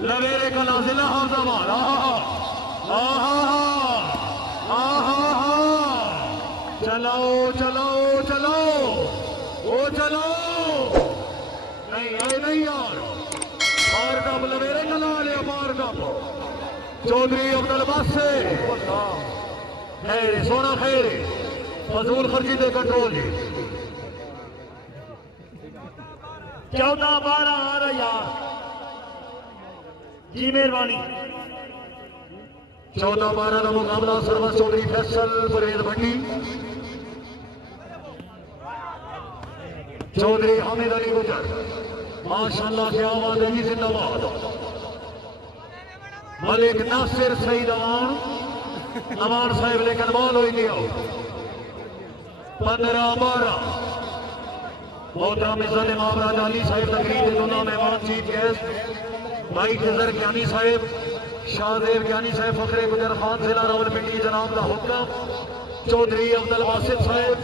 लवेरे का नाजिला हाफजाबाद चलाओ चलाओ चलाओ ओ चलाओ नहीं आए नहीं यार मार कब लवेरे का ला लिया मार कब चौधरी अब्दुल बासे खैर सोना खैर फजूल खर्ची दे कंट्रोल जी 14-12 आ रहा यार जी मेहरबानी 14-12 का मुकाबला सरवत चौधरी फैसल परेज भट्टी चौधरी हामिद अली गुजर माशाअल्लाह क्या आवाज है जी जिंदाबाद मलिक नासिर सईद अमान साहब लेकिन बॉल हो गया 15-12 मोहतरम इज्जत इमाम राजा अली साहब तकरीर दोनों मेहमान चीफ गेस्ट भाई खिजर ज्ञानी साहब शाहदेव ज्ञानी साहब फखरे गुजर खान जिला रावलपिंडी जनाब का हुक्म चौधरी अब्दुल वासिफ साहब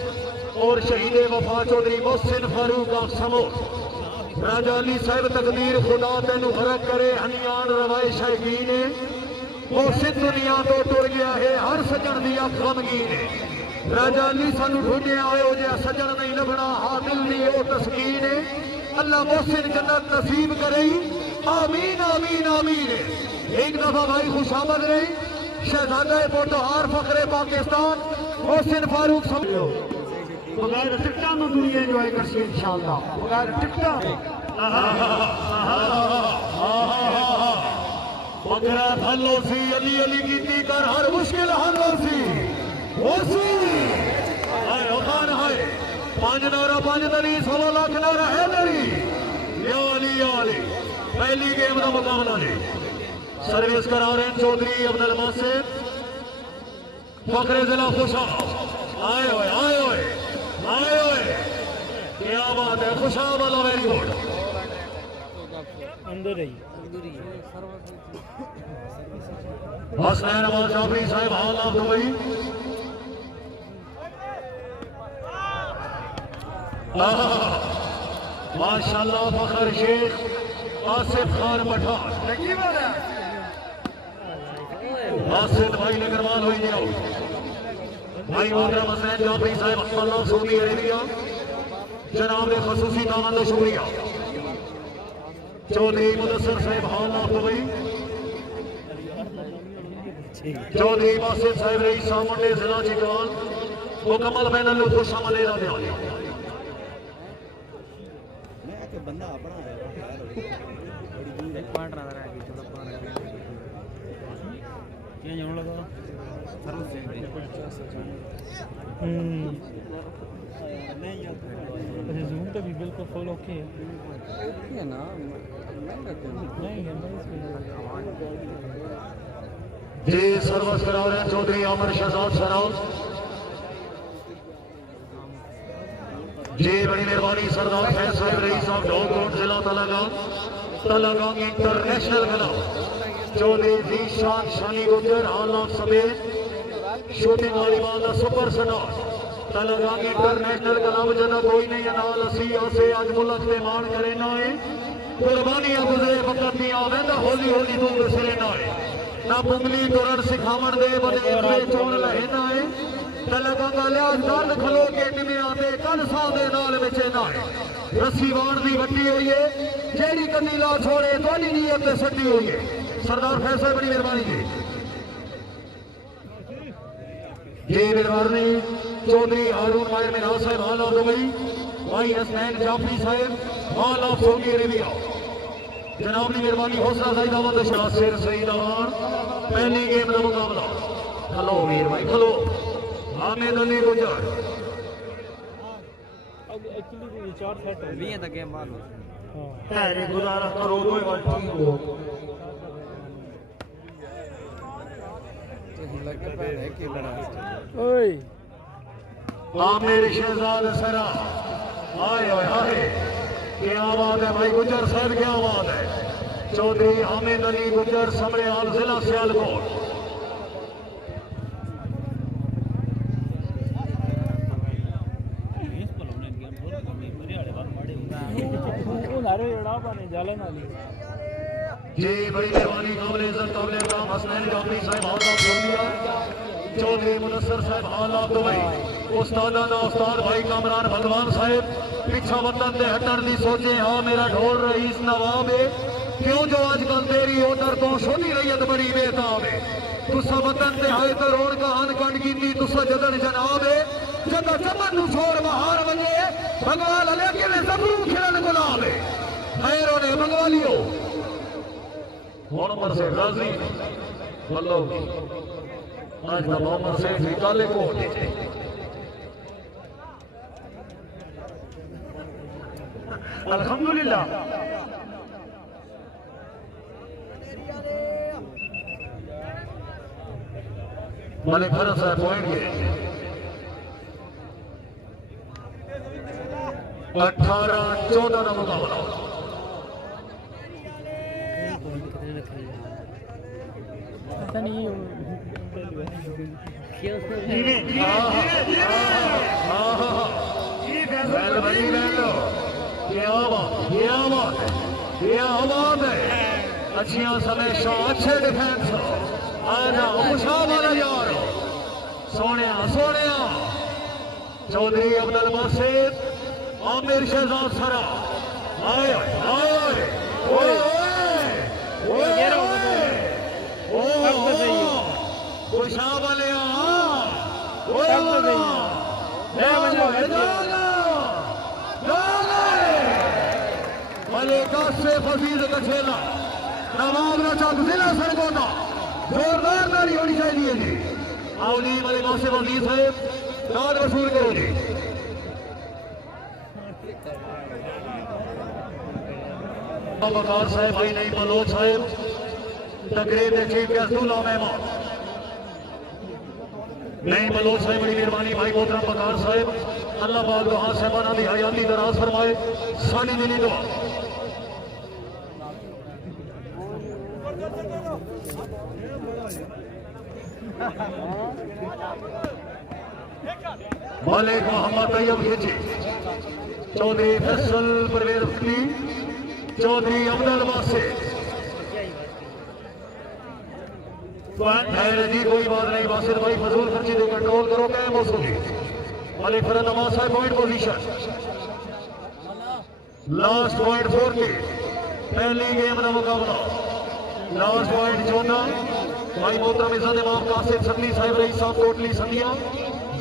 और शहीद वफा चौधरी मोहसिन फारूक समो राजा अली साहब तकदीर खुदा तेन फरक करे हनियान रवाए शाहीन मोहसिन दुनिया तो टुर गया है हर सजन दी अख गमगीन राजा अली सानू ढूंढे आयो जे सजन नहीं लभना हादिल दी ओ तस्कीन अल्लाह मोहसिन जन्नत नसीब करे आमीन आमीन आमीन एक दफा भाई खुशामद रही शहजादा पोटोहार फखरे पाकिस्तान मोहसिन फारूक समझो बगैर टिकटा में दुनिया एंजॉय कर सी इंशाअल्लाह बगैर टिकटा बगैर हल्लो सी अली अली कीती कर हर मुश्किल हल्लो सी ओसी हाय खान हाय 5 नारा 5 दरी 16 लाख नारा है दरी या अली पहली गेम का मुकाबला जी सर्विस करा रहे हैं चौधरी अब्दुल वासिफ फखरे जिला खुशा आए हुए आए हुए आए हुए क्या बात है खुशा वाला वेरी गुड अंदर ही हसनैन अहमद जाफरी साहब हाल ऑफ दुबई माशाअल्लाह फखर शेख आसिफ खान पठान आसिफ भाई नगरवाल हो गया भाई मोहतरम हसनैन जाफरी साहब अल्लाह सऊदी अरेबिया जनाब ने खसूसी दामन शुक्रिया चौधरी मुदस्सर साहब हाल ऑफ दुबई चौधरी वासिफ साहब रईस सामंडे जिला चिकवाल मुकम्मल पैनल को शामिल रहने वाले बंदा अपना है बड़ी दूर एक पॉइंट रहा है कि थोड़ा पार चेंज होने लगा सर्विस चेंज नहीं अच्छा जूम तो भी बिल्कुल फुल ओके है ना नहीं जी सर्विस करा रहे हैं चौधरी आमिर शहजाद सराउज जी बड़ी मेहरबानी सरदार फैसल रईस साहब ढोकोट जिला तलागांव इंटरनेशनल क्लब चौधरी जीशान शानी गुजर हाल ऑफ समेत शूटिंग वाली बात सुपर स्टार तलागांव इंटरनेशनल क्लब जना कोई नहीं नाल असी आसे आज मुल्क ते मान करे ना है कुर्बानी गुजरे वक्त दी आवेंदा होली होली तू बसरे ना है ना पुंगली तुरन सिखावन दे बदे चोण लहे ना है तलगा गालिया दर्द खलो के निमिया दे कल सा दे नाल विच ना है रस्सी वाण दी वड्डी हुई है जेड़ी कमीला छोड़े तोड़ी नीयत ते सटी हुई है सरदार फैसल बड़ी मेहरबानी जी मेहरबानी चौधरी हारून माहिर मिनाज साहब हाल ऑफ दुबई भाई हसनैन जाफरी साहब हाल ऑफ सऊदी अरेबिया जनाब की मेहरबानी हौसला सईद अहमद शासिर सईद अमान पहली गेम का मुकाबला खलो वीर भाई खलो हामिद अली गुजर एक्चुअली 4 सेट है 20 तक गेम बाद हां है गुजारा करो तो बात ठीक हो तो लगता है कि बड़ा ओए आमिर शहजाद सरा आए ओए हाय क्या बात है भाई गुजर साहब क्या बात है चौधरी हामिद अली गुजर समरेआल जिला सियालकोट जी बड़ी मेहरबानी काबिल इज्जत काबिल एहतराम हसनैन जाफरी साहब हाल आप छोड़ दिया चौधरी मुनस्सर साहब हाल आप दुबई उस्तादाना उस्ताद भाई कामरान भगवान साहब पिछा वतन दे हटन दी सोचे हाँ मेरा ढोल रईस नवाब है क्यों जो आजकल तेरी ओनर तो छोटी रैयत बड़ी बेताब है तुसा वतन ते आए तो रोड का अन कंड कीती तुसा जदन जनाब है जदा चमन नु छोड़ बहार वगे भगवान अले के ने सबरू खिलन गुलाब है खैरों ने भगवालियो मोहम्मद से गाजी वल्लो आज का मोहम्मद से काले को अल्हम्दुलिल्लाह मलिक भरत साहब पॉइंट के 18-14 का मुकाबला पता नहीं अच्छिया समेशा अच्छे डिफेंस आना खुशा वाला यार सोने सोने चौधरी अब्दुल बासित आमिर शहजाद सरा आए आए खुशा वाले मलिका से फजीज का खेला नवाब चक जिला सरगोदा जोरदार नारी होनी चाहिए जी आओली मलिका से फजीज है दाद वसूल करो जी बकार साहब भाई नहीं बलोच साहब तकरीर के चीफ गेस्ट दूल्हा मेहमान नहीं बलोच साहब बड़ी मेहरबानी भाई मोहतरम बकार साहब अल्लाह पाक दुआ साहबाना दी हयाती दराज फरमाए सानी दिली दुआ मलिक मोहम्मद तैयब खिची चौधरी फैसल परवेज अख्तरी चौधरी अब्दुल बासित जी कोई बात नहीं बासित भाई फजूल खर्ची दे कंट्रोल करो क्या मौसूली मलिक फरद नवाज साहब पॉइंट पोजीशन लास्ट पॉइंट 4 के पहली गेम का मुकाबला लास्ट पॉइंट 14 भाई मोहतरम इज्जत इमाम कासिम संधि साहिब रईस साहब कोटली संधिया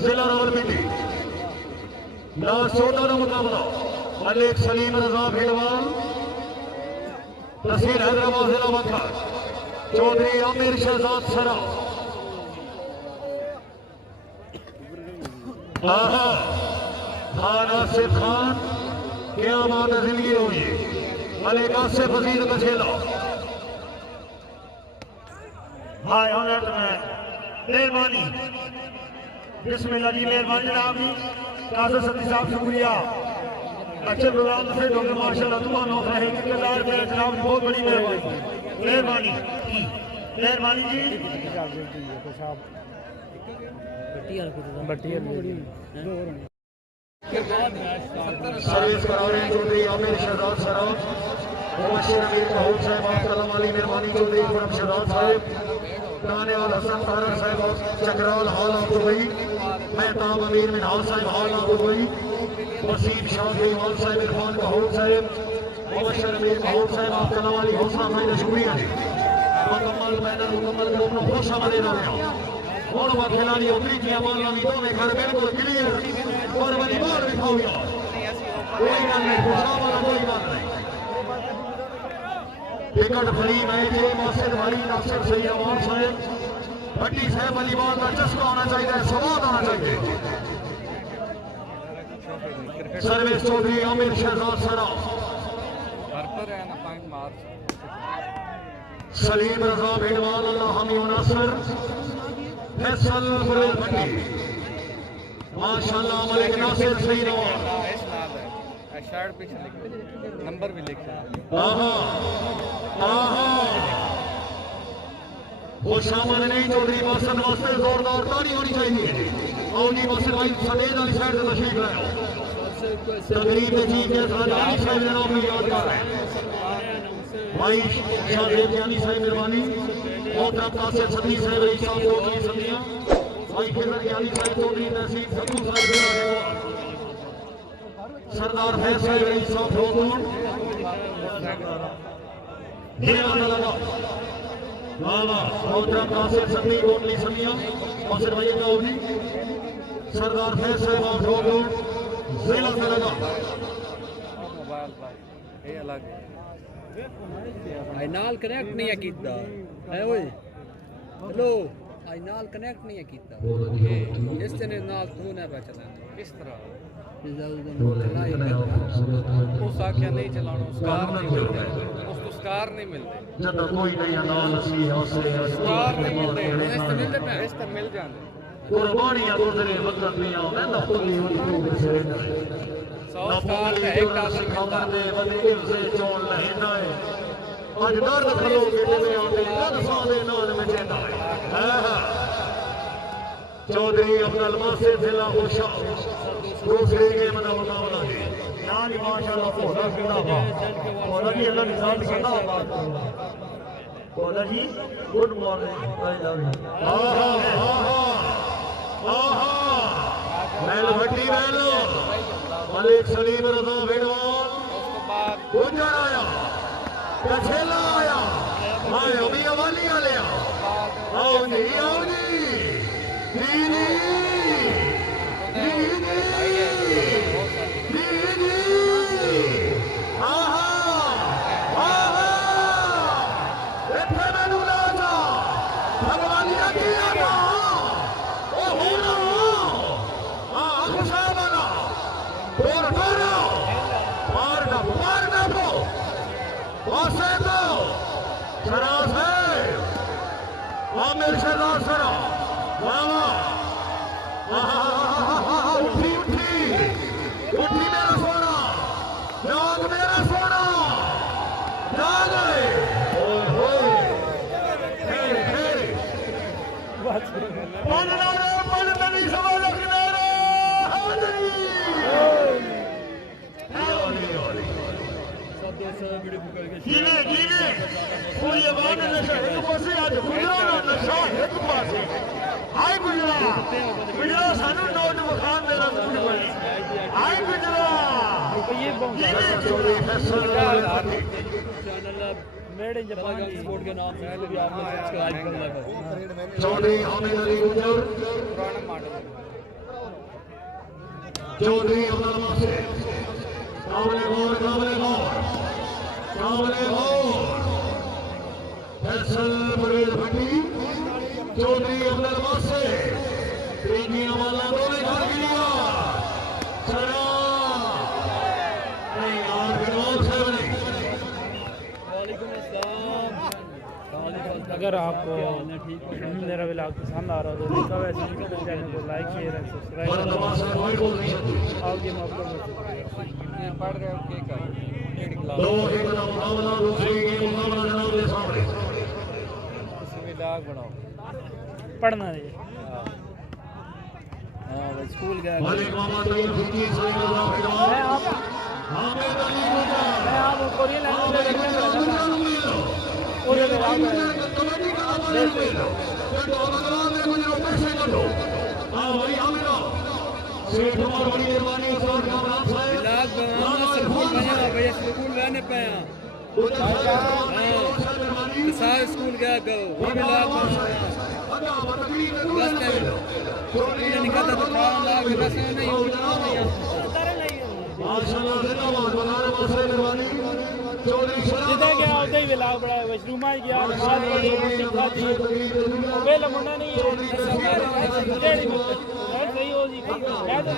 जिला रावलपिंडी लास्ट 14 का मुकाबला मलिक सलीम रजा भेड़वाल तहसील हैदराबाद जिला बखर चौधरी आमिर शहजाद सरा खान आसिफ खान क्या बात है जिंदगी होगी मलिक आसिफ वजीर का खेला हाय ऑनर्ड मैन मेहरबानी बिस्मिल्लाह जी मेहरबानी जनाब जी काज़ी सदी साहब शुक्रिया अच्छे प्रोग्राम से डॉक्टर माशाल्लाह दुआ नौक रहे किरदार मेरे जनाब बहुत बड़ी मेहरबानी मेहरबानी जी सर्विस करा रहे हैं चौधरी आमिर शहजाद सरा मुबश्शिर अमीर महूद साहब आप कलम वाली मेहरबानी चौधरी गुलाम शहजाद साहब दानियाल हसन तारक साहब और चकराल हाल आप दुबई मेहताब अमीर मिनहाल साहब हाल आप दुबई वसीम शाह देवाल साहब इरफान महूद साहब मुबश्शिर अमीर महूद साहब आप कलम वाली हौसला भाई शुक्रिया जी मुकम्मल मैदान मुकम्मल को अपना खुश आमदीद आ गया और वह खिलाड़ी उतरी की अमान लगी तो में घर बिल्कुल क्लियर और वाली बार दिखाओ यार कोई बात नहीं खुशा वाला कोई बात नहीं टिकट फ्री मैच है मस्जिद भाई नासिर सैयद अवान साहब भट्टी साहब वाली बात का चस्का होना चाहिए स्वाद आना चाहिए सर्विस चौधरी आमिर शहजाद सरा सलीम रजा भेड़वाल अल्लाह हामी नासिर फैसल फरेल भट्टी माशाल्लाह मलिक नासिर सही रवा शर्ट पीछे लिख नंबर भी लिखा वो शामिल नहीं चौधरी बासित वास्ते जोरदार ताड़ी होनी चाहिए औली बासित भाई सफेद वाली साइड से तशरीफ लाओ तकरीब में चीफ गेस्ट राजानी साहब जनाब को याद कर रहे हैं भाई शाहदेव ज्ञानी साहब मेहरबानी मोहतरम कासिम सदी साहब रईस साहब कोटली सदियां भाई खिदर ज्ञानी साहब चौधरी तहसील सत्तू साहब सरदार फैज साहब रईस साहब रोहतन लगा वाह मोहतरम कासिम सदी कोटली सदियां कासिम भाई चौधरी सरदार फैज साहब ऑफ रोहतन जिला से लगा ये अलग आई नाल कनेक्ट नहीं है कीता है ओए हेलो आई नाल कनेक्ट नहीं है कीता इस ने नाल तू ना बचना किस तरह उस आख्या नहीं चलाना स्कार नहीं मिलते उसको स्कार नहीं मिलते जब कोई नहीं नाल सी हौसले स्कार नहीं मिलते इस तो मिल जाते कुर्बानियां गुजरे वक्त पिया मैं तो खुली हुई से स्कार का एक डॉलर मिलता दे बंदे से चोल लेना है आज दर्द खलो के में आते कद सादे नाल में चेता है चौधरी अब्दुल वासिफ जिला खुशा दूसरे के मुकाबला है यार माशाल्लाह कोला कितना बा कोला की अल्लाह निशान कितना बा कोला जी good morning I love you आहा महल भट्टी महल मलिक सलीम रजा बेडवाल गुजर आया कछेला आया हाय अभी अवाली आ लिया आओ जी दीदी दीदी दीदी आहा आहा इत्थे मैनू ला जा भगवानिया की आगा ओ हो ना खुशा बना मारना को वासे को शराब है आमिर शराब सरा वावा उठी उठी उठी मेरा सोना जाग मेरा सोना जाग नहीं सवा लगना जीने जीने कोई आवाज नशा एक पासे आज गुजरा ना नशा एक पासे आए गुजरा गुजरा सानू नोट मखान देना सूट बनी आए गुजरा ये Chaudhary Faisal made in Japan sport के नाम से भी आपने सब्सक्राइब कर लिया चौधरी हामिद अली गुजर पुराना मॉडल चौधरी अब्दुल वासिफ काबले फैसल परवेज भट्टी चौधरी अब्दुल वासिफ प्रीमिया वाला दोनों घर गिरिया सरा नहीं यार बिरवाल साहब नहीं वालेकुम अस्सलाम अगर आपको मेरा व्लॉग पसंद आ रहा हो तो लिखा वैसे चैनल को लाइक शेयर एंड सब्सक्राइब आपके मौके पढ़ रहे हो के कर दो एक का मुकाबला दूसरी के मुकाबला जनाब के सामने इसमें व्लॉग बनाओ पढ़ना है हां भाई स्कूल गया मालिक मामा तैयब सिद्दीकी साहब मैं आप हामिद अली गुजर मैं आप कोरियन लैंग्वेज में और ये कमेटी का आवाज ले लो तो भगवान ने मुझे पैसे कर दो हां भाई हामिद सेठ उमर बड़ी मेहरबानी और कामरान साहब इलाज बनाना स्कूल बना भैया स्कूल रहने पाया सारे स्कूल गया गो वो इलाज बस नहीं निकलता तो काम लाग बस नहीं माशाल्लाह जिंदाबाद बनाने वाले मेहरबानी चौधरी जिदा गया उधर ही विलाग बड़ा वशरूम में गया नमाज पढ़ी रोटी खाधी पहले मुंडा नहीं है सही हो जी मैं तो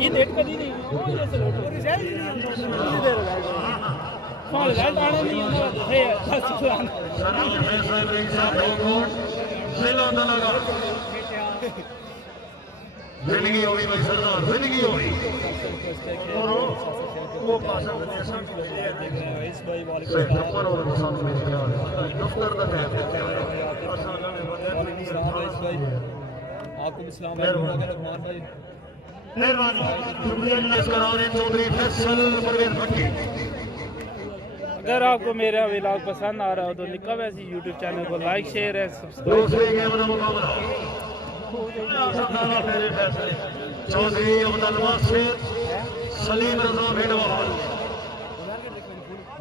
ये डेट कभी नहीं वो जैसे लोग और रिजल्ट नहीं कितनी देर लगा कौन रिजल्ट आने नहीं है बस साहब एक साहब रोकोट जिला लगा जिंदगी होगी भाई सरदार जिंदगी होगी वो पासा देशा के लिए देख रहे हैं इस भाई वाले को और इंसान में यार दफ्तर का है वालेकुम सलाम इस भाई आपको इस्लाम रहमान भाई मेहरबानी शुक्रिया इस कराने चौधरी फैसल परवेज भट्टी अगर आपको मेरा व्लॉग पसंद आ रहा हो तो निका वैसी यूट्यूब चैनल को लाइक शेयर है सब्सक्राइब। दूसरी गेम का मुकाबला चौधरी अब्दुल वासिर सलीम रजा भेड़वाल।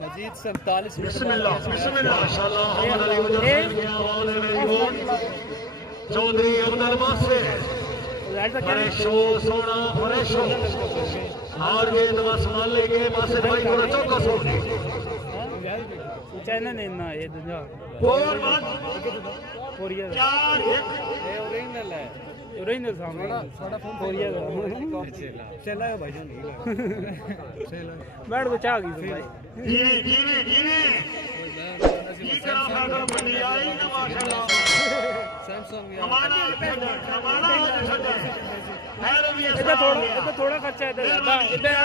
मजीद 47 बिस्मिल्लाह बिस्मिल्लाह माशाअल्लाह मोहम्मद अली मुजफ्फर की आवाज में गोल चौधरी अब्दुल वासिर फ्रेश हो सोना फ्रेश हो हार गए तो बस मान लेंगे मासिर भाई को चौकस हो चैनल है ना ये दुनिया और मत कोरिया चार एक ये ओरिजिनल है ओरिजिनल सामने कोरिया का चला है भाईजान बैठ को चाह गई भाई जीने जीने जीने की तरह का बनी आई ना माशाअल्लाह सैमसंग हमारा इधर थोड़ा खर्चा इधर इधर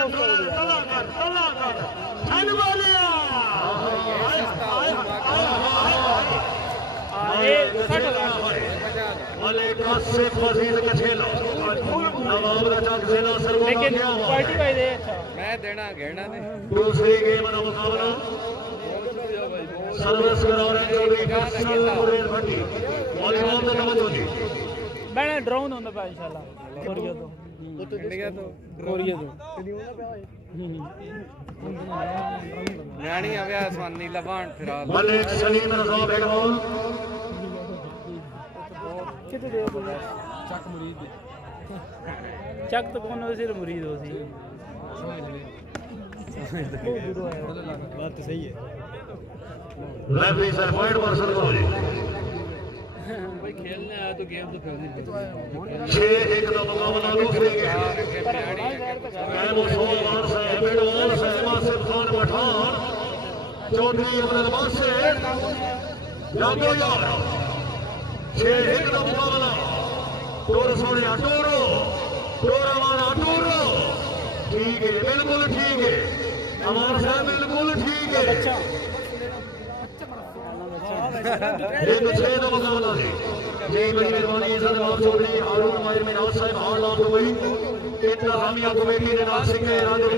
लेकिन पार्टी भाई दे मैं देना घेरना नहीं दूसरी गेम का मुकाबला सर्विस करा रहे चौधरी फैसल मुरेर भट्टी वॉलीबॉल का तवज्जो दी बैठा ड्रोन होता पाया इंशाल्लाह कोरिया तो कोरिया तो न्याणी आ गया स्वानी लवान फिर मलिक सलीम रजा भेड़वाल कितने दे बोला चक मुरीद चक तो कौन हो सिर्फ मुरीद हो सी बात तो सही है रेफरी सर पॉइंट मार्शल करो जी भाई खेलने आया तो गेम तो खेलनी 6-1 का मुकाबला दूसरी गेम मुसलमान साहब भेड़वाल साहब आसिफ खान पठान चौधरी अब्दुल वासिर जागो यार 6-1 का मुकाबला टोर सोनिया टोरो टोरावाना टोरो ठीक है बिल्कुल ठीक है हमारे साहब बिल्कुल ठीक है एक 6 का मुकाबला है जी बड़ी मेहरबानी इज्जत आप चौधरी हारून माहिर मिनाज साहब हाल लाख रुपए इंतजामिया कमेटी ने नाम सिंह इरादे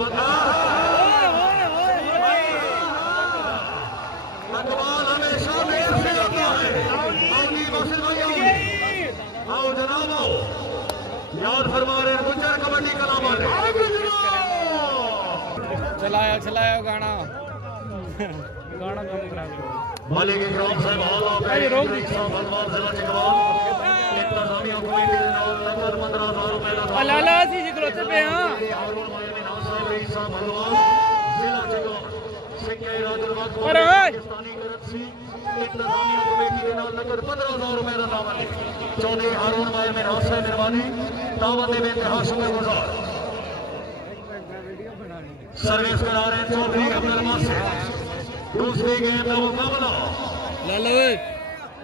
इकबाल हमेशा देर से आता है आओगी वासिर भाई आओगी आओ जनाब आओ याद फरमा रहे हैं गुज्जर कबड्डी का नाम है चलाया गाना गाना कम करा मालिक इकराम साहब हाल आप साहब हलवार जिला चिकवाल इंतजामिया कमेटी ने नाम नकद 15,000 रुपए का अलाला सी जिक्रोते पे हां हारून माहिर मिनाज साहब साहब हलवार जिला चिकवाल सिक्के राजल वक्त अरे पाकिस्तानी करेंसी इंतजामिया कमेटी के नाम नकद 15,000 रुपए का दावा है चौधरी हारून माहिर मिनाज साहब मेहरबानी दावत में इंतहा शुक्रगुजार सर्विस करा रहे हैं चौधरी अब्दुल वासिर दूसरी गेम का मुकाबला लाला ओए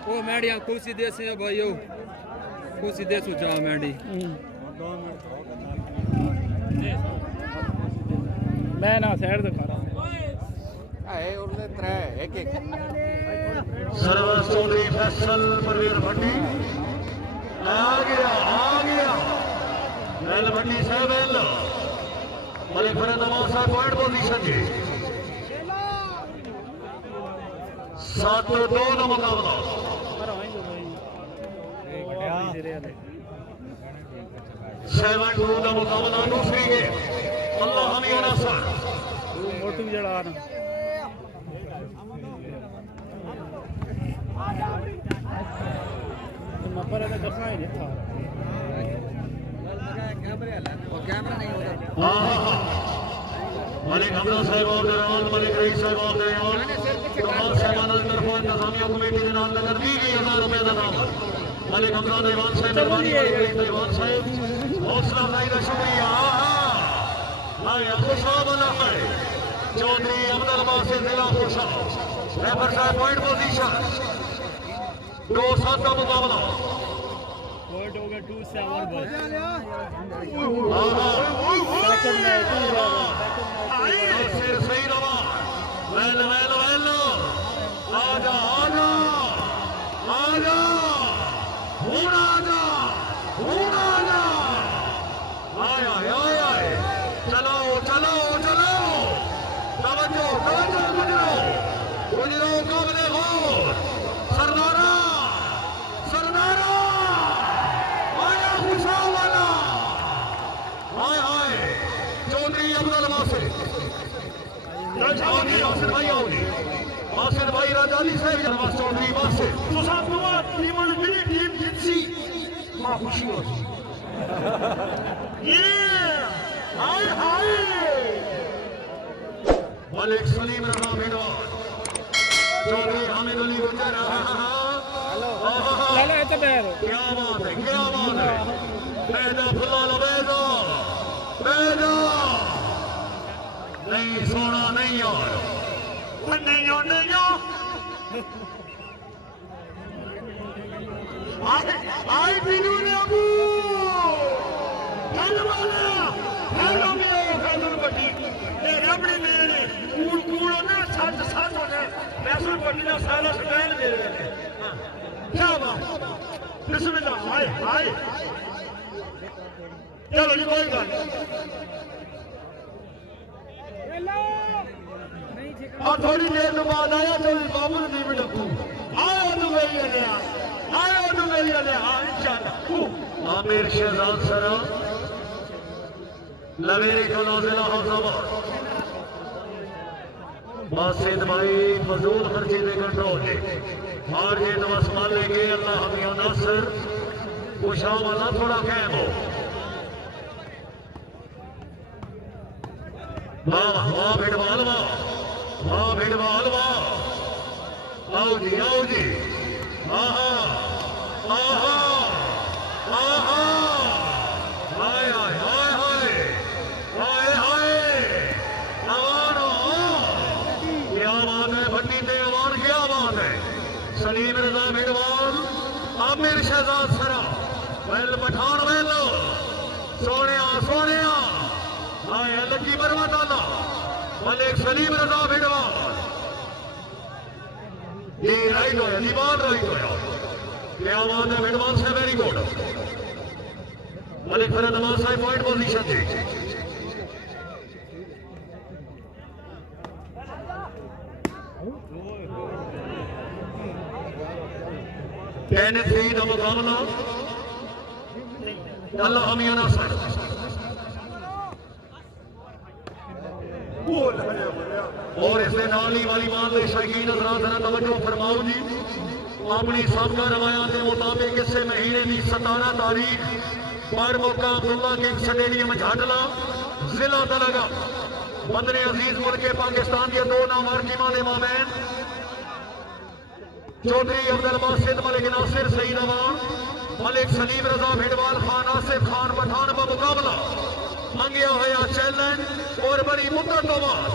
ओ मैडिया कुर्सी दे से भाइयों कुर्सी दे सो जा मैडी मैं ना साइड से खा आए उरले त्रै एक सर्विस चौधरी फैसल परवीर भट्टी आ गया एल भट्टी साहब एल मलिक फरीद नवाज साहब पॉइंट पोजीशन जी 7-2 का मुकाबला 7-2 का मुकाबला दूसरी गेम अल्लाह हमिया नसर मोटू भी जड़ा ना नंबर है करना ही नहीं था कैमरा नहीं होता मलिक हमजा साहब और दरवान मलिक रईस साहब और दरवान तमाम साहबान तरफों इंतजामिया कमेटी के नाम नगर 20,000 रुपए का नाम मलिक हमजा दरवान साहब दरवान साहब हौसला अफजाई का शुक्रिया खुशहाल बना है चौधरी अब्दुल वासिर जिला खुशहाल रेफर साहब पॉइंट पोजीशन 2-7 का मुकाबला पॉइंट हो गया 2-7 बस सिर सही रवा वेल आजा आया चलो तवज्जो गुजरो बासित भाई राजाली साहब जनवास चौधरी बासित तो साहब दुआ टीम मिली टीम जीती मां खुशी हो ये हाय हाय मलिक सलीम रजा मेडवाल चौधरी हामिद अली गुजर ले ले तो बैर क्या बात है बेजा फुलाल बेजा बेजा नहीं सोना नहीं यार नहीं आई बिनू ने अबू चल वाला हेलो मेरे फैसल पट्टी ये रबड़ी मेरे कूड़ कूड़ ना सच सच होने फैसल पट्टी ना सारा स्टाइल दे रहे हैं क्या बात बिस्मिल्लाह हाय हाय चलो जी कोई गल और थोड़ी देर तो बाद आया तो बाबू ने भी डकू आओ तो मेरी ले हाँ इंशाल्लाह आमिर शहजाद सरा लवेरी को नाजिला हौसलाबाद बासित भाई फजूल खर्ची दे कंट्रोल है हार जीत बस मान लेंगे अल्लाह हमिया नासिर खुशाम अल्लाह थोड़ा कैम हो वाह वाह भिड़वाल वाह भिड़वाल वाह आओ जी आहा आहा आहा हाय हाय हाय हाय हाय हाय अवानो क्या बात है भट्टी ते अवान क्या बात है सलीम रजा भिड़वाल आमिर शहजाद सरा वेल पठान वेलो सोने हाय लकी बरवाताला मलिक सलीम रजा भिड़वाल ये राइट होया दीवार राइट होया क्या बात है भिड़वाल से वेरी गुड मलिक फरद नवाज साहब पॉइंट पोजीशन थी 10-3 का मुकाबला अल्लाह हमिया नासिर और इससे नाली वाली मान ले शहीद हजरात जरा तवज्जो फरमाओ जी अपनी साबका रवायात के मुताबिक इससे महीने की 17 तारीख पर मौका अब्दुल्ला किंग स्टेडियम झाटला जिला तलगा बंदरे अजीज मुल्क पाकिस्तान के दो नामवर टीमां दे मामैन चौधरी अब्दुल बासित मलिक नासिर सईद अवान मलिक सलीम रजा भिड़वाल खान आसिफ खान पठान का मुकाबला मंगिया हुआ चैलेंज और बड़ी मुद्दत तो बाद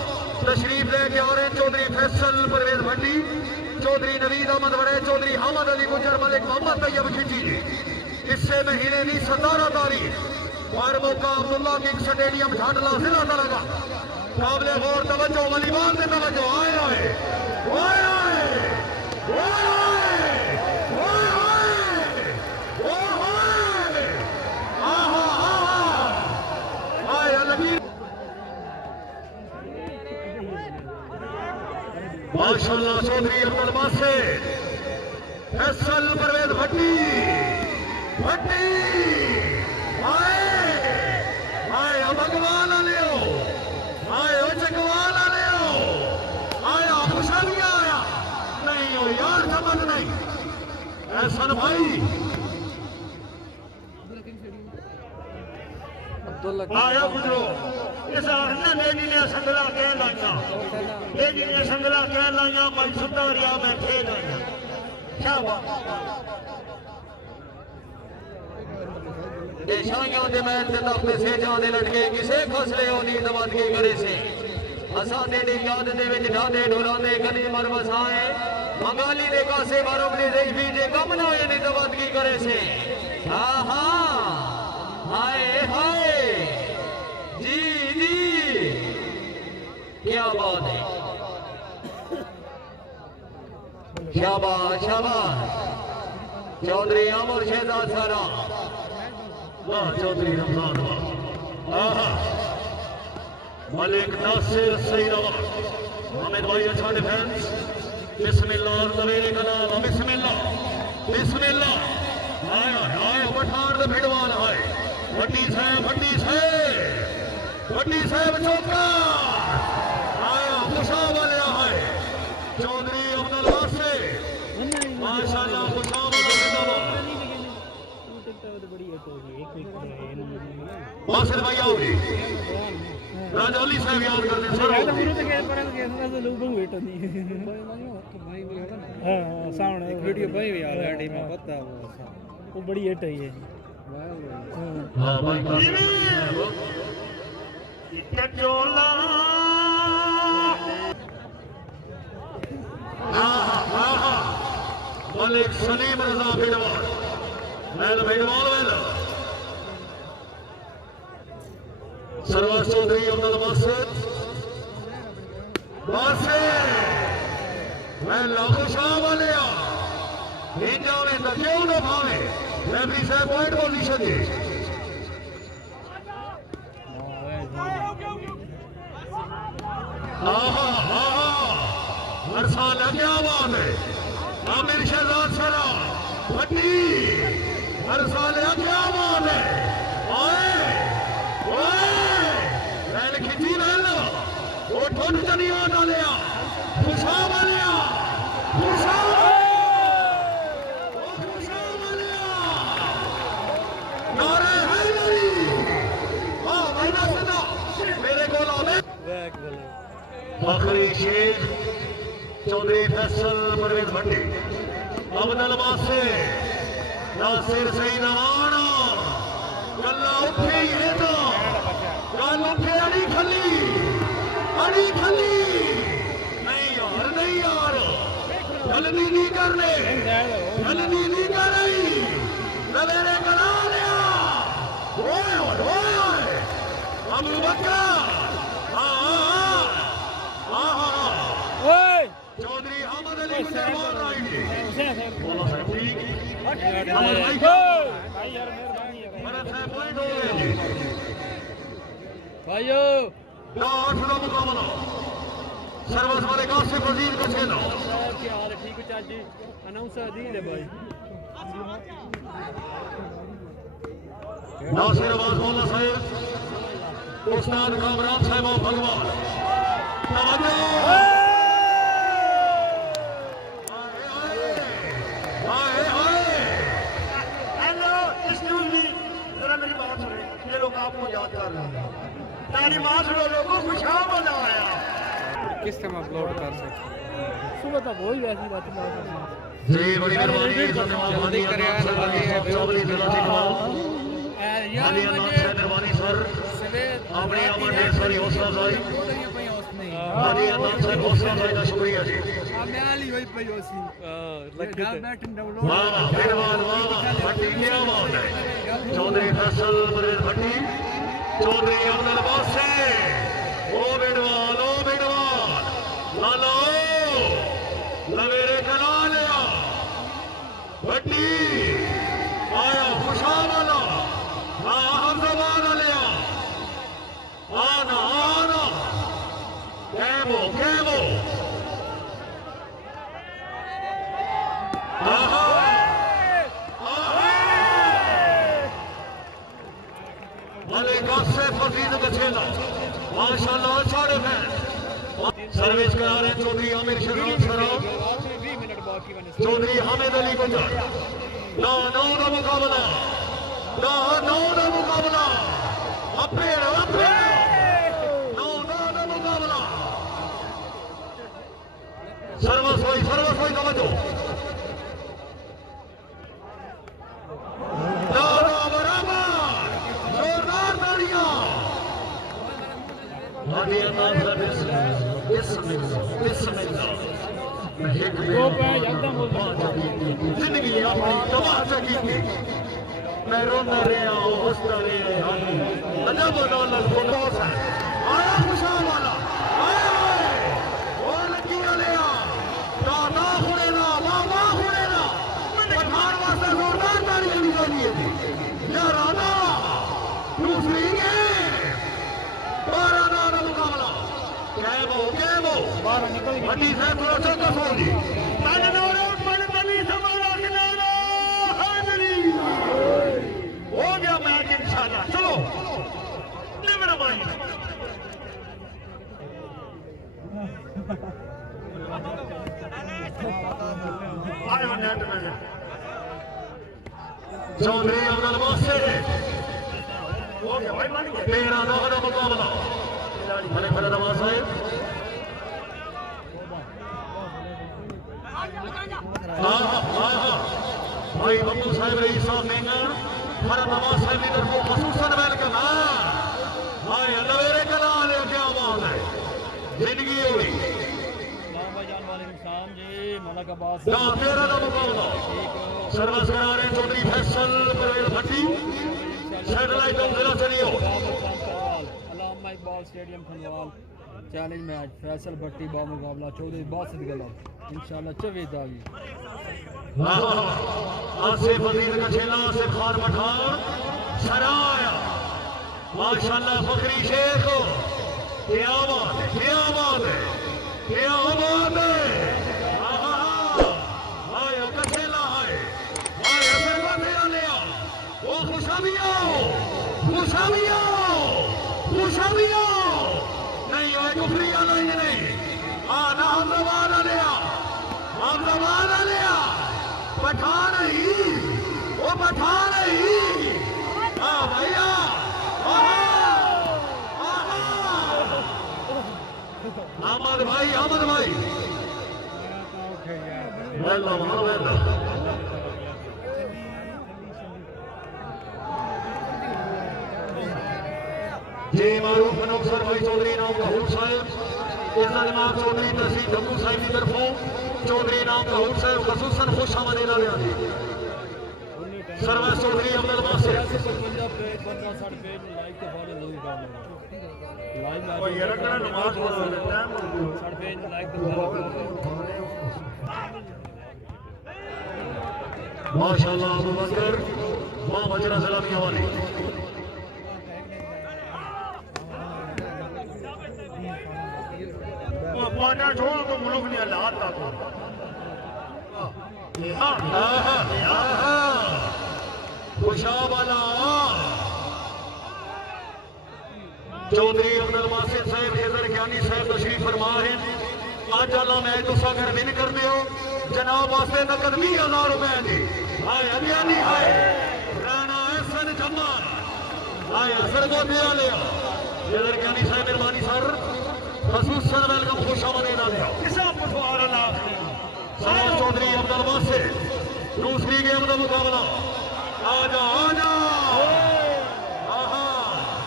तशरीफ लेके आ रहे चौधरी फैसल परवेज भट्टी चौधरी नवीद अहमद वड़े चौधरी हामद अली गुजर मलिक मोहम्मद तैयब खिची जी इससे महीने की 17 तारीख पर मौका अब्दुल्ला किंग स्टेडियम झाटला जिला तलगा काबिले गौर तवज्जो वलीबाल से तवज्जो आए आए माशाअल्लाह चौधरी अब्दुल बासित फैसल परवेज भट्टी आए भगवान ले आए चकवाल ले आया खुशालियां आया नहीं हो यार समझ नहीं ऐसा भाई आया गुजरो इस लेडी ने संगला कह लाइया लेडी ने संगला कह लाइया मैं सुता रहा मैं खेल आया क्या बात शाइयों दे मैन दे अपने सेजां दे लटके किसे खसले होनी दवादगी करे से असाने दी याद दे विच ढादे ढोलांदे कदी मर वसाए मंगाली दे कासे मारो अपने देश भी जे कम ना होए नी दवादगी करे से आहा हाय हाय जी जी क्या बात है शाबाश शाबाश चौधरी अमर शहजाद सारा वाह चौधरी रमजान वाह मलिक नासिर सईद हामिद भाई अच्छा डिफेंस बिस्मिल्लाह लवेरे कलाम बिस्मिल्लाह बिस्मिल्लाह आया आया पठान दे भिड़वाल है वड्डी साहब चौका आया खुशा वाले है चौधरी माशाल्लाह खुशाम जिंदाबाद वासिल भाई आओ जी राजौली साहब याद करते सर सामने वीडियो भाई भी आ रहा है में पता वो बड़ी हिट है ये हां भाई चोला मलिक सलीम रजा बेडवाल मैल बेडवाल वेल सरवार चौधरी अब्दुल बासित मैं लाखों शाह वाले इंजा में तो क्यों ना भावे रेफरी साहब पॉइंट पोजीशन जी अरसान क्या बात है आमिर शहजाद सरा भट्टी अरसान क्या बात है ओए मैंने खिंची मैल वो ठोट चनिया डालिया खुशा वालिया खुशा नारे हैदरी हाँ महीना सदा मेरे को लाने फखरी शेख चौधरी फैसल परवेज भट्टी अब्दुल बासित नासिर सईद नवाना गल्ला उठे ही है तो गल उठे अड़ी खली नहीं यार जल्दी नहीं करने जल्दी नहीं कर रही सवेरे करा लिया ओए अबू बकर चौधरी अहमद अली मुसलमान राइट बोलो साहब ठीक अमर भाई यार मेहरबानी है भरत साहब पॉइंट हो गए जी भाइयों लाठ का मुकाबला सर्वस वाले कासिफ अजीज का खेला क्या हाल है ठीक है चाची अनाउंसर अजीज है भाई नासिर अब्बास मौला साहब उस्ताद कामरान साहब और भगवान तवज्जो आपको याद कर रहा हूं तालीमात लोगों को खुशहाल बनाया किस टाइम अपलोड कर सकते सुबह तक वही वैसी बात जी बड़ी मेहरबानी जल्दी करे चौबली जिला यार मेहरबानी सर अपने अमन ढेर सारी हौसला अफजाई हाजी अमान साहब हौसला अफजाई का शुक्रिया जी वाह बेडवाल वाह भट्टी क्या बात है चौधरी फैसल परवेज भट्टी चौधरी अब्दुल बासित ओ बेडवाल लालो लवेरे कला लिया भट्टी आया खुशहाल वाला हमजबान लिया आना कैमो माशाल्लाह सारे फैन सर्विस करा रहे चौधरी आमिर शहजाद सराफ चौधरी हामिद अली गुजर ना नौ का मुकाबला अपने नौ का मुकाबला सर्वस भाई तवज्जो जिंदगी अपनी तबाह की मैं रोता रहा हंसता रहा अजब दौलत को बहुत है आया खुशहाल वाला और लगी लिया दादा खुलेना बाबा खुलेना पठान वास्ते जोरदार ताली होनी चाहिए थी या राधा दूसरी कैमो भट्टी से थोड़ा चौका सोगी हो गया मैच इंशाल्लाह चलो चौधरी अब्दुल बासित 13-9 का मुकाबला मैंने खड़ा नवाज साहब भाई बब्बू साहब रही साहब मेंगा खड़ा नवाज साहब की तरफ खसूसन वेलकम हाय अल्लाह मेरे कला ले क्या बात है जिंदगी हुई तेरा का मुकाबला सर्विस करा रहे चौधरी फैसल परवेज भट्टी सैटेलाइट जिला चलियो Iqbal stadium Khanewal challenge match Faisal Bhatti बा मुकाबला चौधरी बासित गला इंशाल्लाह 24 तारीख आसिफ अजीज का छेला आसिफ खान पठान सराया माशाल्लाह फखरी शेख क्या बात है क्या बात है क्या बात है आया का छेला है आया फिर बंधेरा लिया वो खुशाबियों नहीं है कुफरिया नहीं आना हम जमाना लिया पठान ही वो पठान ही भैया अहमद भाई जी मारूफ अफसर भाई चौधरी नाम गहूर साहब इसका जनाब चौधरी तहसील गहूर साहब की तरफों चौधरी नाम गहूर साहब खसूसन खुश आमदीद लिया सर्विस चौधरी अब्दुल बासित माशाल्लाह अबू बकर मां बजरा सलामी वाली पाना छोड़ तो मुल्क ने हालात का खुशाबाला चौधरी अब्दुल बासित साहब हैदर ज्ञानी साहब तशरीफ फरमा है आज अल्लाह मैं तुसा कर दिन कर दियो जनाब वास्ते नकद 20,000 रुपए दी हाय अज्ञानी हाय राणा एहसन जमाल हाय असर को दिया लिया हैदर ज्ञानी साहब मेहरबानी सर खसूसन वेलकम खुश आमदीद लिया चौधरी अब्दुल बासित दूसरी गेम का मुकाबला आजा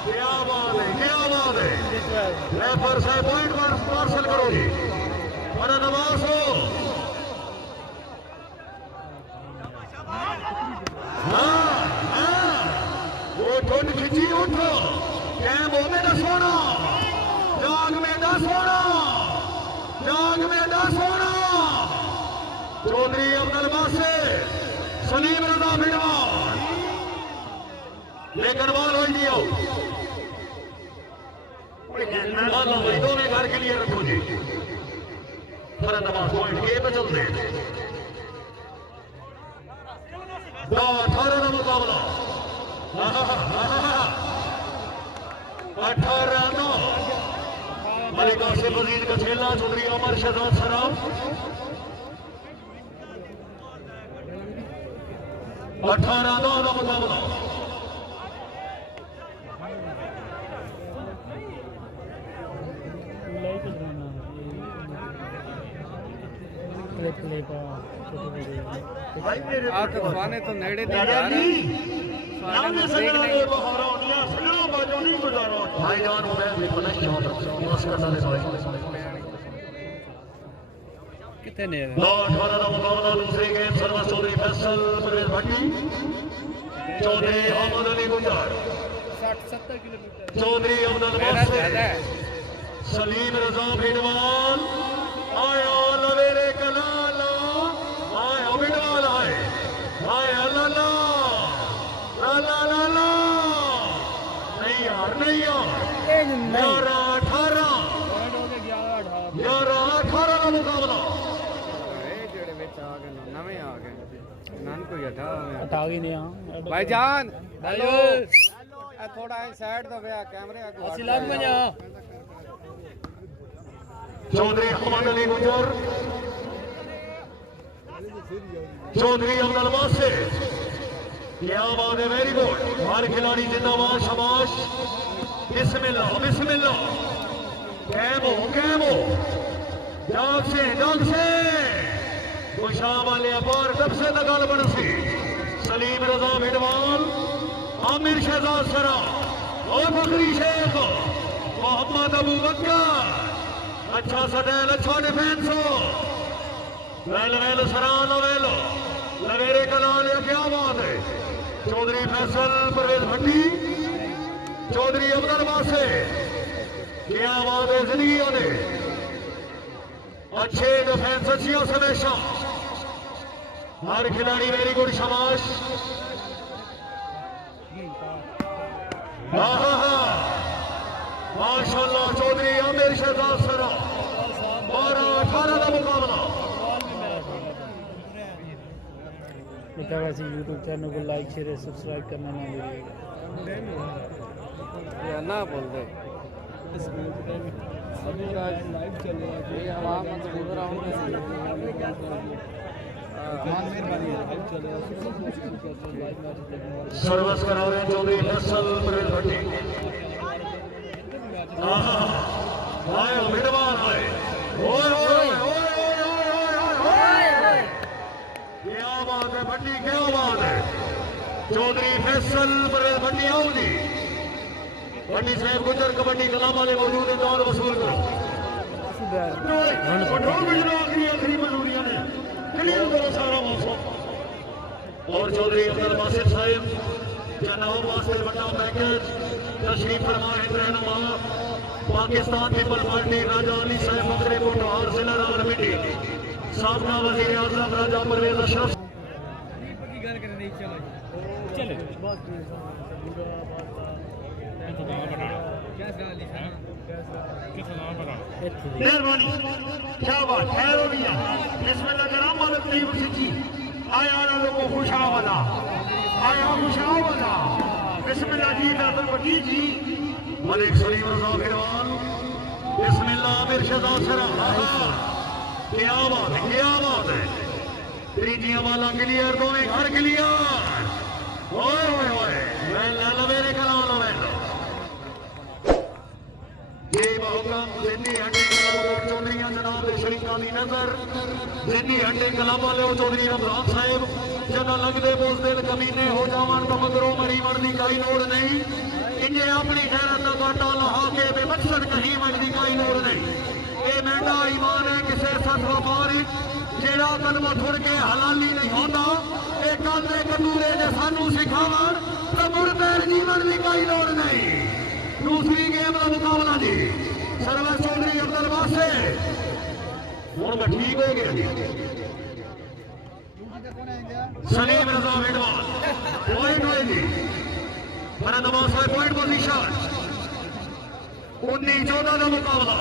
क्या बात है रेफर साहब पॉइंट पार्सल करो जी बड़ा नवाज हो वो ठुंड खिंची उठो कैम होने ना सोना जाग में ना सोना चौधरी अब्दुल बासित सलीम रजा बिडवाल लेकिन बाल हो दियो दोनों घर के लिए रखो जी फरा नवाज पॉइंट के पे चलते 18 का मुकाबला 18-9 मलिक आसिफ अजीज का छेला चौधरी अमर शहजाद सराफ 18-9 का मुकाबला फाने तो नेड़े नहीं जा रहा भाईजान कितने 18 का मुकाबला दूसरे गेम सर्विस चौधरी फैसल परवेज भट्टी चौधरी अहमद अली गुजर 60-70 किलोमीटर चौधरी अब्दुल बासित सलीम रजा बिडवाल आया लवेरे कलाला आया बिडवाल आए अल्लाह नहीं यार 11-18 का मुकाबला भाईजान हेलो थोड़ा साइड दो कैमरे चौधरी अहमद अली गुजर चौधरी अब्दुल वासिफ, क्या बात है, वेरी गुड। हर खिलाड़ी जिंदाबाद, शाबाश, बिस्मिल्लाह बिस्मिल्लाह, कैमो जाग से खुशा वाले अपार कब से दगाल बनसी, सलीम रजा बिडवाल, आमिर शहजाद सरा और बकरी शेख मोहम्मद अबू बकर। अच्छा सटैल, अच्छा डिफेंस हो, वेल सरान वेलो लवेरे कलाल, क्या बात है। चौधरी फैसल परवेज भट्टी, चौधरी अब्दुल वासिफ, क्या बात है, जिंदगी ने अच्छे डिफेंस, अच्छी समेशा, हर खिलाड़ी वेरी गुड, शाबाश। माशाल्लाह, चौधरी आमिर शहजाद सरा 12-18 का मुकाबला। यूट्यूब चैनल को लाइक शेयर सब्सक्राइब करना ना भूलिएगा, ना बोल दे सर्वस करा रहे हैं चौधरी फैसल परवेज भट्टी। आए मिडवान आए, क्या बात है भट्टी, क्या बात है। चौधरी फैसल परवेज भट्टी आओ जी, भट्टी साहब गुजर कबड्डी कलाम वाले मौजूद हैं, दौर वसूल करो। आखिरी मंजूरियां ने क्लियर करो सारा मौसम। और चौधरी अब्दुल वासिफ साहब जनाब वासिफ बट्टा पैकेज तशरीफ फरमा है, रहनुमा पाकिस्तान पीपल पार्टी राजा अली साहब बकरे कोटहार जिला रावलपिंडी, साबका वजीर आजम राजा परवेज अशरफ। मेहरबानी, क्या बात है, बिस्मिल्लाह कराम वाले तरीब से जी आया ना लोगों खुशा वाला, आया खुशा वाला, बिस्मिल्लाह जी दादर वकी जी, मलिक सलीम रजा बिडवाल, बिस्मिल्लाह आमिर शहजाद सरा, क्या बात है, क्या बात है। त्रिजिया वाला क्लियर, दोवें घर क्लियर, ओए ओए ओए, मेरे कलाम जिन्नी हंडे चौधरी जनाब शरीका की नजर, जिन्नी हंडे कलाम वाले चौधरी रमजान साहब, जब लगते बुजदिल कमीने हो जावन तो मगरों मरीवन की कोई लोड़ नहीं, इन्हें अपनी गैरत का काटा लहा के बेमकसद कहीं मन की कोई लोड़ नहीं। ये मेरा ईमान है किसी सच व्यापारी जेड़ा कदम थुड़ के हलाली नहीं होता, ये काले कतूरे ने सानू सिखावन तो मुर्दे जीवन की कोई लोड़ नहीं। दूसरी गेम का मुकाबला जी सर्वस चौधरी अब्दुल वासिफ, हूँ मैं ठीक हो गया जी। सलीम रजा बिडवाल पॉइंट होए जी, मेरा नवाज साहब पॉइंट पोजीशन, 19-14 का मुकाबला।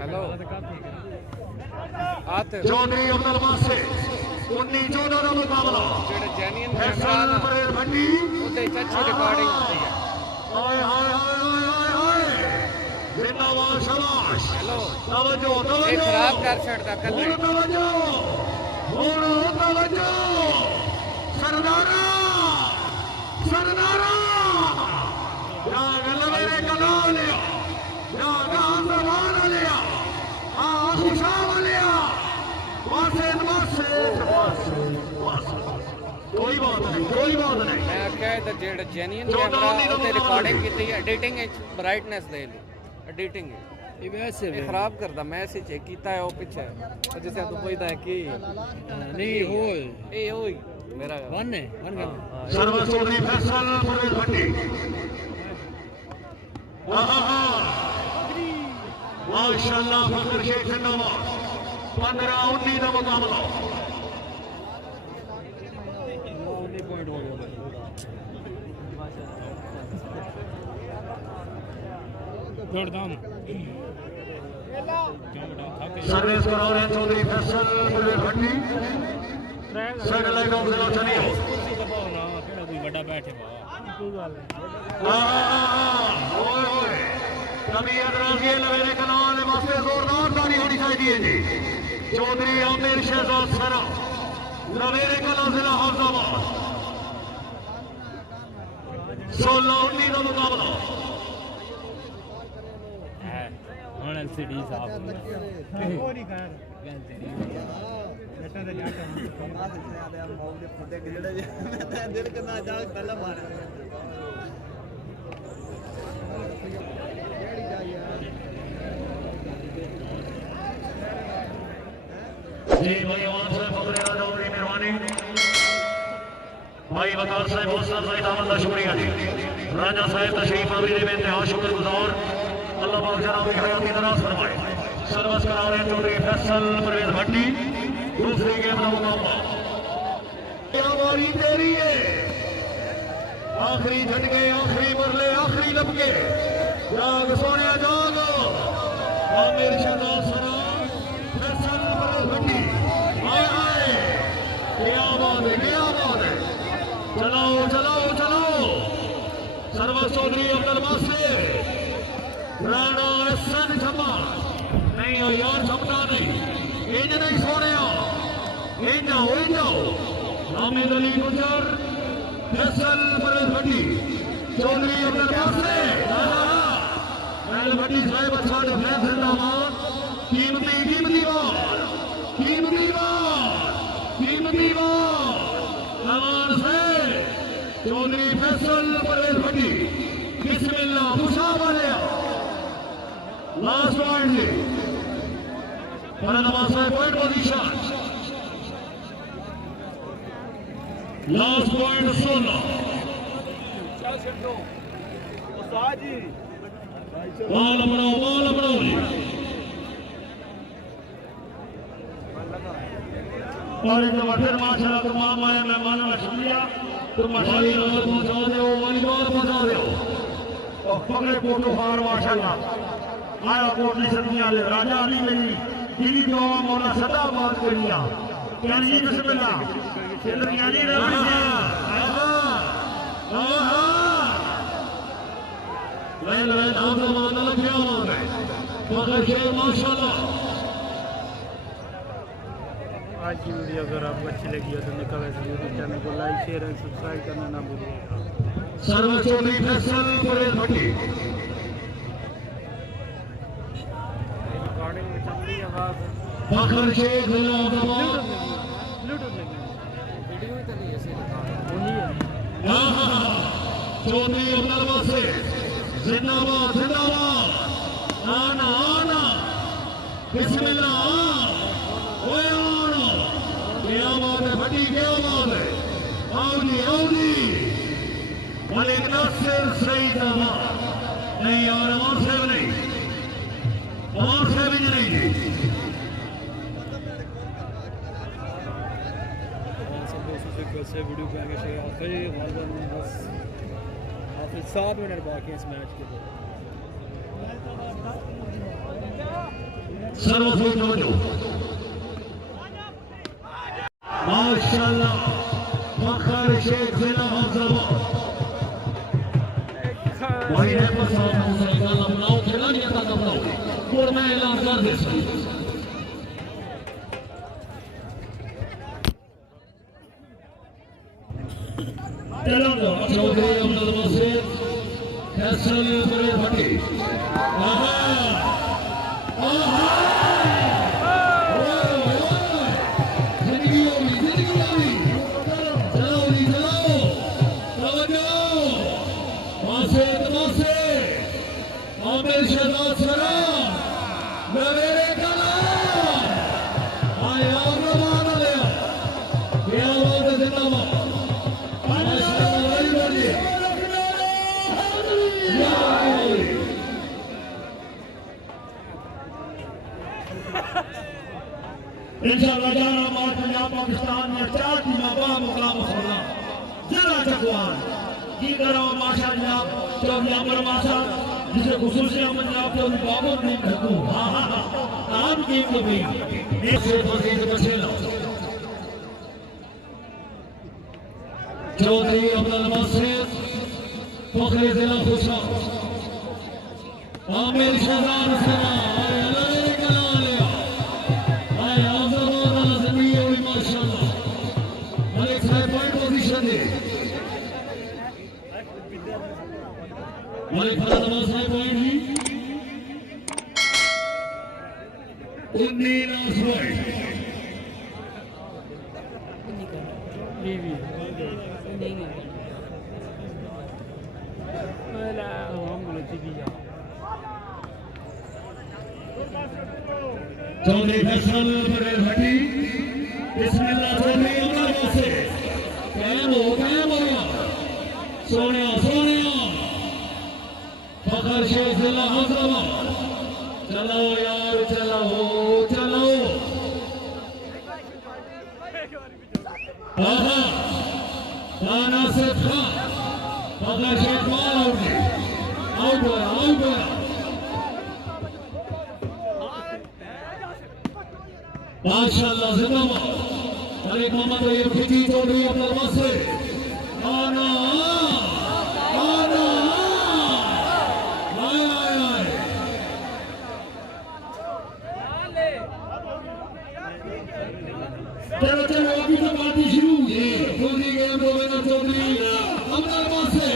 हेलो चौधरी अब्दुल वासिफ 19-14 का मुकाबला। फैसल परवेज भट्टी, जिंदाबाद, शाबाश, तवज्जो खराब कर छड़ता कल तवज्जो, सरदारा सरदारा मेरे कला लिया, लिया, खुशा लिया, कोई बात नहीं, कोई बात नहीं। मैं आख्या तो जेड जेन्युइन कैमरा उत्ते रिकॉर्डिंग की एडिटिंग ब्राइटनेस दे लो, एडिटिंग ये वैसे खराब करदा, मैं ऐसे चेक कीता है वो पीछे तो जैसे तू पुछदा है कि नहीं होए ए होए मेरा वन है सर्वस चौधरी फैसल परवेज भट्टी, माशाअल्लाह फखर शेख जिंदाबाद। 15-19 का मुकाबला। सर्विस करा रहे चौधरी फैसल परवेज भट्टी, सेकंड लाइन ऑफ जिला चलिए कभी एतराजी लवेरे कनाल वास्ते जोरदार ताली होनी है जी। चौधरी आमिर शहजाद सरा नवेरे कला जिला हाफिजाबाद 16-19 का मुकाबला। एलसीडी साहब दिल करना जा पहला मार जी भाई आवाम साहब फखरे राजौरी मेहरबानी भाई वकार साहब हौसला साहिब अहमद का शुक्रिया जी। राजा साहब तशरीफ आवरी में इंतहा शुक्रगुजार अल्लाह पाक जनाब की हयाती दराज फरमाए। सर्वस करा रहे चौधरी फैसल परवेज भट्टी दूसरी गेम का मुकाबला। क्या बारी तेरी है आखिरी झटके आखिरी मरले आखिरी लपके जाग सोने जाग आमिर शहजाद सरा फैसल परवेज भट्टी आए आए क्या बात है क्या बात है। चलाओ चलाओ चलाओ सर्वस चौधरी अब्दुल बासिर राणा एहसन छपा नहीं हो यार छपटा नहीं इंज नहीं सोने इंज जाओ हामिद अली गुजर फैसल परवेज भट्टी चौधरी अब्दुल बासिर भट्टी साहब अच्छा डिफेंस जिंदाबाद कीमती कीमती बाल कीमती बाल कीमती बाल अमान से चौधरी फैसल परवेज भट्टी बिस्मिल्लाह मुशाबा लास्ट पॉइंट जी नवाज साहब पॉइंट पोजीशन लास्ट पॉइंट 16 बाल बढ़ाओ जी। और एक बार फिर माशाल्लाह तमाम आए मेहमानों का शुक्रिया। तुम माशाल्लाह पहुंचा दो वलीबार पहुंचा दो और पकड़े फोटो फार माशाल्लाह आया कोटली सदियां ले राजा अली मेरी दिली दुआ मौला सदा बात करिया कहनी बिस्मिल्लाह चंद्रिया जी रवि जी ले नाम जमाना लगे होंगे मगर शेर माशाल्लाह। आज की वीडियो अगर आपको अच्छी लगी हो तो निका वैसे यूट्यूब चैनल को लाइक शेयर एंड सब्सक्राइब करना ना भूलिएगा। सर्वस चौधरी फैसल परवेज भट्टी रिकॉर्डिंग में चल रही आवाज फखर शेख जिंदाबाद ब्लूटूथ लगी वीडियो ही तो नहीं ऐसे चौधरी अब्दुल बासिर जिंदाबाद जिंदाबाद आना आना बिस्मिल्लाह ओए आना क्या बात है भट्टी क्या बात है आओ जी मलिक नासिर सही दामा नहीं यार अमान साहब नहीं नहीं जी से वीडियो को आगे शेयर आखिरी बस 7 मिनट बाकी इस मैच के लिए माशाल्लाह फखर शेख जिला हाफिजाबाद भाई है पसंद से गाना बनाओ खिलाड़ियों का बनाओ और मैं ऐलान कर दे चौधरी अब्दुल बासिर फैसल परवेज भट्टी जिंदगी होगी चलो जी चलो मासे आमिर शहजाद सरा नवेरे कला आया रवाना लिया क्या बात है जिंदाबाद इंशाअल्लाह जाना मार पंजाब पाकिस्तान में 4 टीमां मुकाबला होना जरा चकवान जी करो माशा जनाब चौधरी अमर माशा जिसे खुसूसी पंजाब चौधरी बाबू ने ढकू आम टीम को भी एक से फकीर बचेला चौधरी अब्दुल बासिर फखरे जिला खुशा आमिर शहजाद सरा उन्नी नासोई चौधरी फैसल परेल भट्टी बिस्मिल्लाह चौधरी अमर से कायम हो सोनिया सोनिया फखर शेख जिला हौसलाबाद चलो यार चलो चलो आहा ताना से खान फखर शेख मार आउट हुआ माशाअल्लाह जिंदाबाद अरे मोहम्मद ये फिकी चौधरी अपना वासे आना आना आय आय आय चलो चलो अभी तो पार्टी शुरू ये दूसरी गेम रवींद्र चौधरी अपना वासे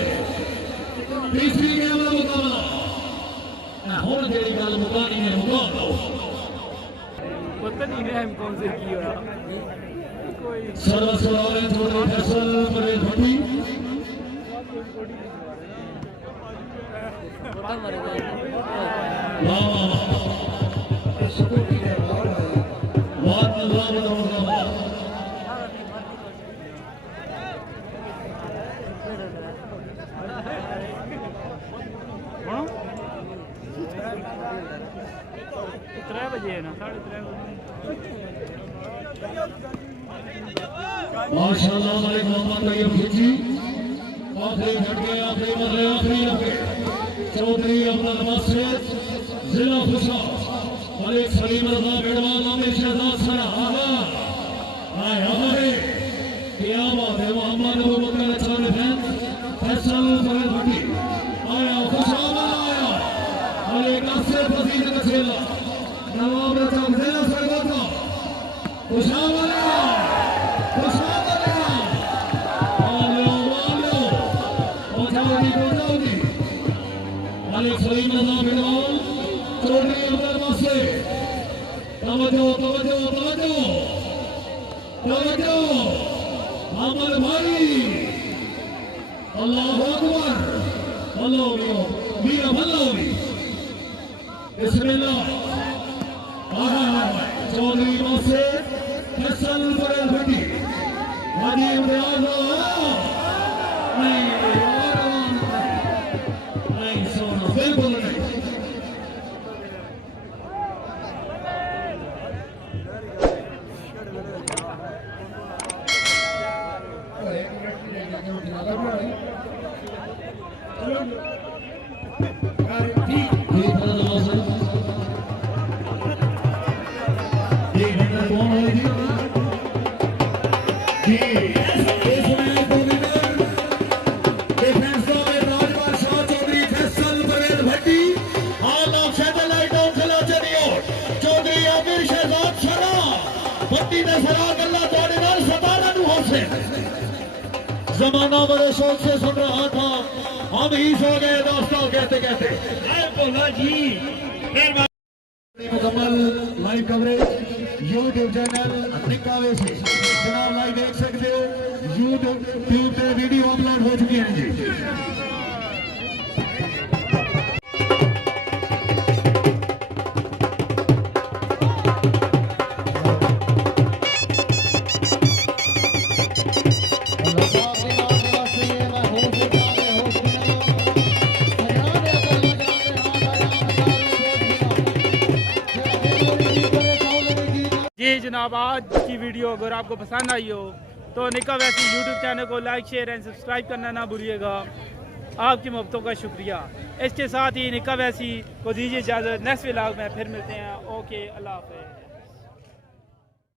तीसरी गेम का मुकाबला हुन जेडी गल मुकानी है मुका दो पता नहीं है हम कौन से की हो कोई सर्वसवाले चौधरी फैसल परेल भट्टी त्रै बजे है ना 3:30 माशाअल्लाह हमारे मोहम्मद तैयब खिची आखिरी झटके आखिरी मरले आखिरी लगे चौधरी अब्दुल बासित जिला खुशा मलिक सलीम रजा बेड़वाल आमिर शहजाद सरा आहा आए हमारे क्या बात है मोहम्मद अबू बकर चार फैन फैसल परेल भट्टी आया खुशा आया मलिक नासिर फजील का खेला नवाब रजा जिला सरगोदा खुशा सलीम रजा बेड़वाल चौधरी अब्दुल बासित तवज्जो तवज्जो तवज्जो तवज्जो अमर भाई अल्लाहु अकबर अल्लाह मीरा भल्लावी बिस्मिल्लाह आहा चौधरी बासित फैसल परेल भट्टी हाजी इम्तियाज नहीं सोना बिल्कुल नहीं जमाना बड़े शौक से सुन रहा था हम ही सो गए दोस्तों कहते कहते जी मुकम्मल लाइव कवरेज यूट्यूब चैनल निकावे से जनाब लाइव देख सकते हो यूट्यूब पे वीडियो अपलोड हो चुकी है जी जी जनाब आज की वीडियो अगर आपको पसंद आई हो तो निका वैसी यूट्यूब चैनल को लाइक शेयर एंड सब्सक्राइब करना ना भूलिएगा। आपकी मोहब्बतों का शुक्रिया। इसके साथ ही निका वैसी को दीजिए इजाज़त। नेक्स्ट व्लॉग में फिर मिलते हैं। ओके अल्लाह हाफ़िज़।